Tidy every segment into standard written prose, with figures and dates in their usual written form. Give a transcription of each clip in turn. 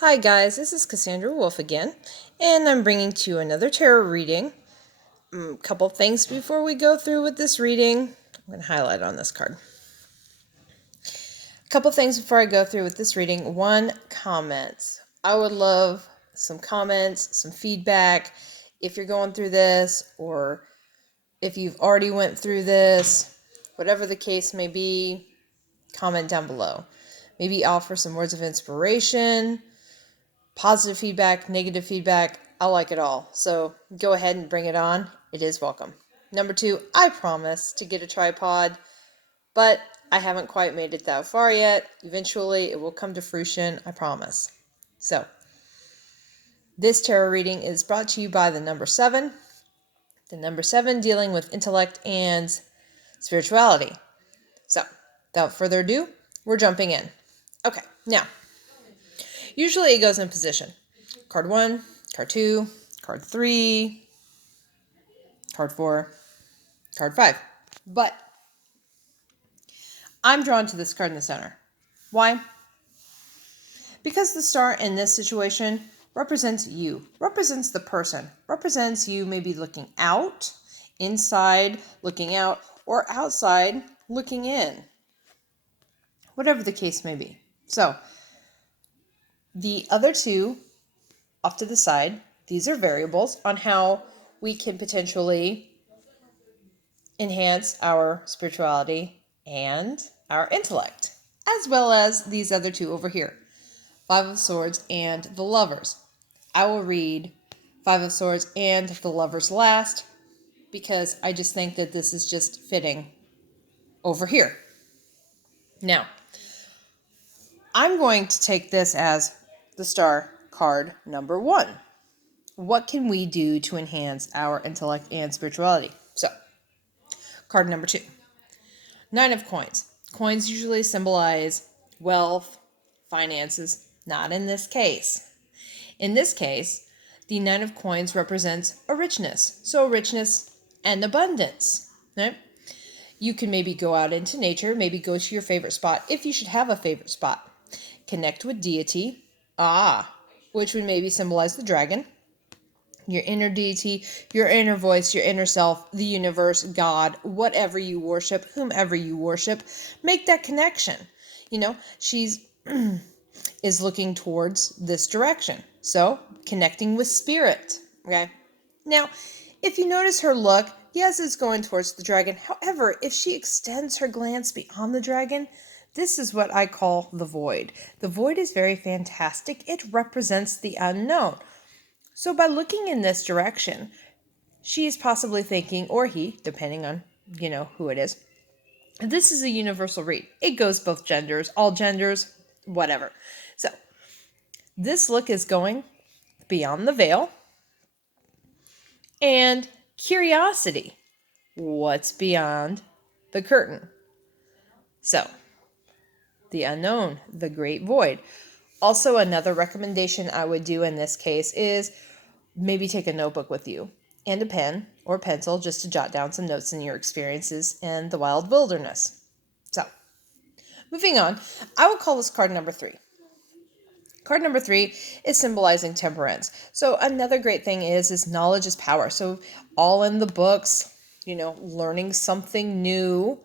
Hi guys, this is Cassandra Wolf again, and I'm bringing to you another tarot reading. Couple things before we go through with this reading. I'm going to highlight on this card. Couple things before I go through with this reading. One, comments. I would love some comments, some feedback. If you're going through this, or if you've already went through this, whatever the case may be, comment down below. Maybe offer some words of inspiration. Positive feedback, negative feedback, I like it all. So go ahead and bring it on. It is welcome. Number 2, I promise to get a tripod, but I haven't quite made it that far yet. Eventually, it will come to fruition, I promise. So, this tarot reading is brought to you by the number 7. The number 7 dealing with intellect and spirituality. So, without further ado, we're jumping in. Okay, now, usually it goes in position. Card 1, card 2, card 3, card 4, card 5. But I'm drawn to this card in the center. Why? Because the star in this situation represents you, represents the person, represents you maybe looking out, inside looking out, or outside looking in. Whatever the case may be. So, the other two off to the side, these are variables on how we can potentially enhance our spirituality and our intellect, as well as these other two over here, Five of Swords and the Lovers. I will read Five of Swords and the Lovers last because I just think that this is just fitting over here. Now, I'm going to take this as the star card number 1. What can we do to enhance our intellect and spirituality? So, card number 2. Nine of Coins. Coins usually symbolize wealth, finances. Not in this case. In this case, the Nine of Coins represents a richness. So richness and abundance. Right? You can maybe go out into nature, maybe go to your favorite spot, if you should have a favorite spot. Connect with deity, which would maybe symbolize the dragon. Your inner deity, your inner voice, your inner self, the universe, God, whatever you worship, whomever you worship, make that connection. She's is looking towards this direction. So, connecting with spirit, okay? Now, if you notice her look, yes, it's going towards the dragon. However, if she extends her glance beyond the dragon, this is what I call the void. The void is very fantastic. It represents the unknown. So by looking in this direction, she is possibly thinking, or he, depending on, who it is, this is a universal read. It goes both genders, all genders, whatever. So this look is going beyond the veil and curiosity. What's beyond the curtain? So the unknown, the great void. Also, another recommendation I would do in this case is maybe take a notebook with you and a pen or pencil just to jot down some notes in your experiences in the wild wilderness. So, moving on, I will call this card number 3. Card number 3 is symbolizing temperance. So another great thing is knowledge is power. So all in the books, learning something new,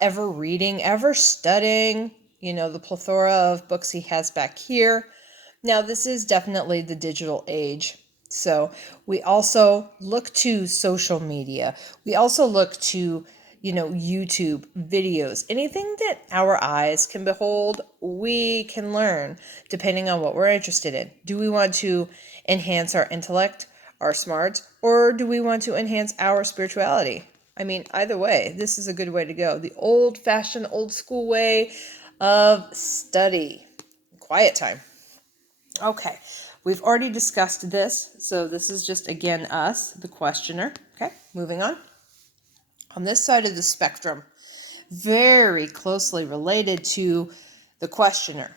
ever reading, ever studying, the plethora of books he has back here. Now, this is definitely the digital age. So we also look to social media. We also look to, YouTube videos. Anything that our eyes can behold, we can learn depending on what we're interested in. Do we want to enhance our intellect, our smarts, or do we want to enhance our spirituality? I mean, either way, this is a good way to go. The old-fashioned, old-school way of study. Quiet time. Okay, we've already discussed this, so this is just, again, us, the questioner. Okay, moving on. On this side of the spectrum, very closely related to the questioner.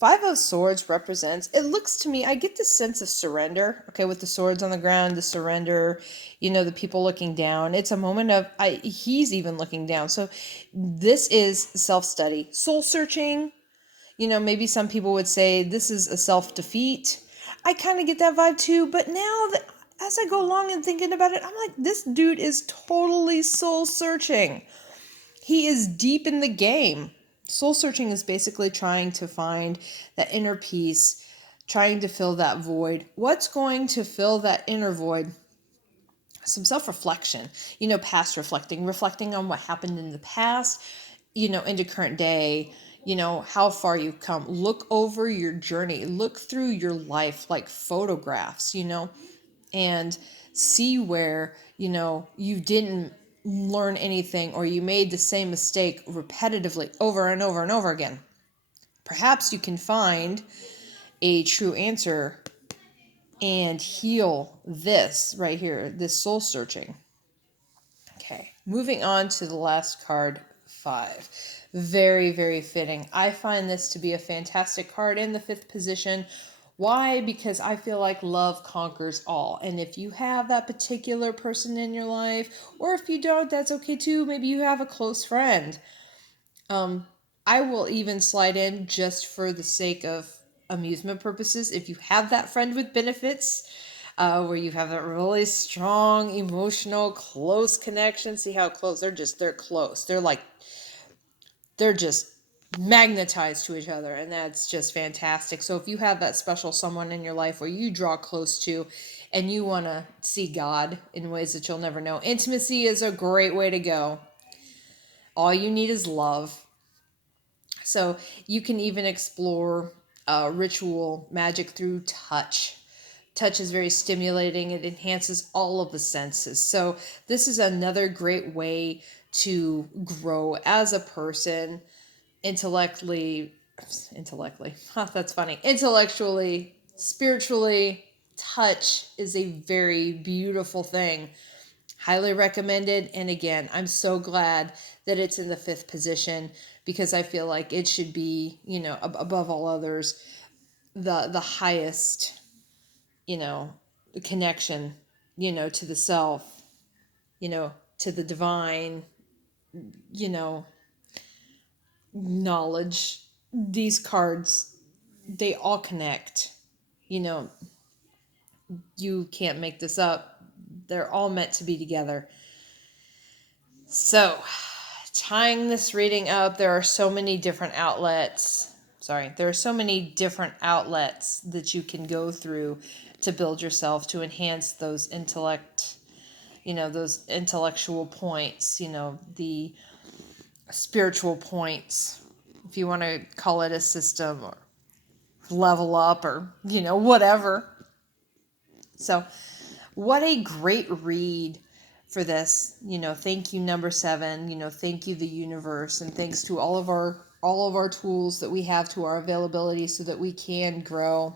Five of Swords represents, it looks to me, I get this sense of surrender, okay, with the swords on the ground, the surrender, the people looking down. It's a moment of, he's even looking down. So this is self-study, soul-searching, Maybe some people would say this is a self-defeat. I kind of get that vibe too, but now that as I go along and thinking about it, I'm like, this dude is totally soul searching. He is deep in the game. Soul searching is basically trying to find that inner peace, trying to fill that void. What's going to fill that inner void? Some self-reflection, past reflecting on what happened in the past, into current day, how far you've come. Look over your journey, look through your life like photographs, and see where, you didn't learn anything or you made the same mistake repetitively over and over and over again. Perhaps you can find a true answer and heal this right here, this soul searching. Okay, moving on to the last card, 5. Very, very fitting. I find this to be a fantastic card in the 5th position. Why? Because I feel like love conquers all. And if you have that particular person in your life, or if you don't, that's okay too. Maybe you have a close friend. I will even slide in just for the sake of amusement purposes. If you have that friend with benefits, where you have that really strong, emotional, close connection. See how close they're close. They're just magnetized to each other, and that's just fantastic. So if you have that special someone in your life where you draw close to and you want to see God in ways that you'll never know, intimacy is a great way to go. All you need is love. So you can even explore ritual magic through touch. Touch is very stimulating. It enhances all of the senses. So this is another great way to grow as a person intellectually, that's funny. Intellectually, spiritually, touch is a very beautiful thing. Highly recommended. And again, I'm so glad that it's in the 5th position because I feel like it should be, above all others, the highest, connection, to the self, to the divine, knowledge. These cards, they all connect. You can't make this up. They're all meant to be together. So, tying this reading up, there are so many different outlets. There are so many different outlets that you can go through to build yourself, to enhance those those intellectual points, the spiritual points, if you want to call it a system or level up or, whatever. So, what a great read for this. Thank you, number 7. Thank you, the universe, and thanks to all of our tools that we have to our availability so that we can grow.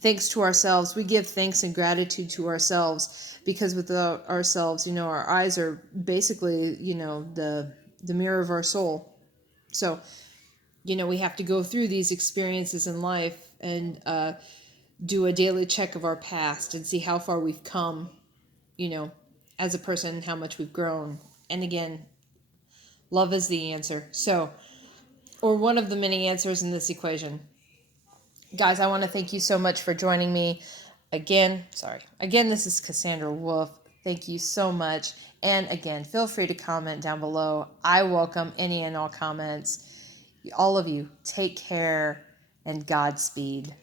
Thanks to ourselves. We give thanks and gratitude to ourselves because without ourselves, our eyes are basically, the mirror of our soul. So, we have to go through these experiences in life and do a daily check of our past and see how far we've come, as a person, how much we've grown. And again, love is the answer. So, or one of the many answers in this equation. Guys, I want to thank you so much for joining me. Again, this is Cassandra Wolf. Thank you so much. And again, feel free to comment down below. I welcome any and all comments. All of you, take care and Godspeed.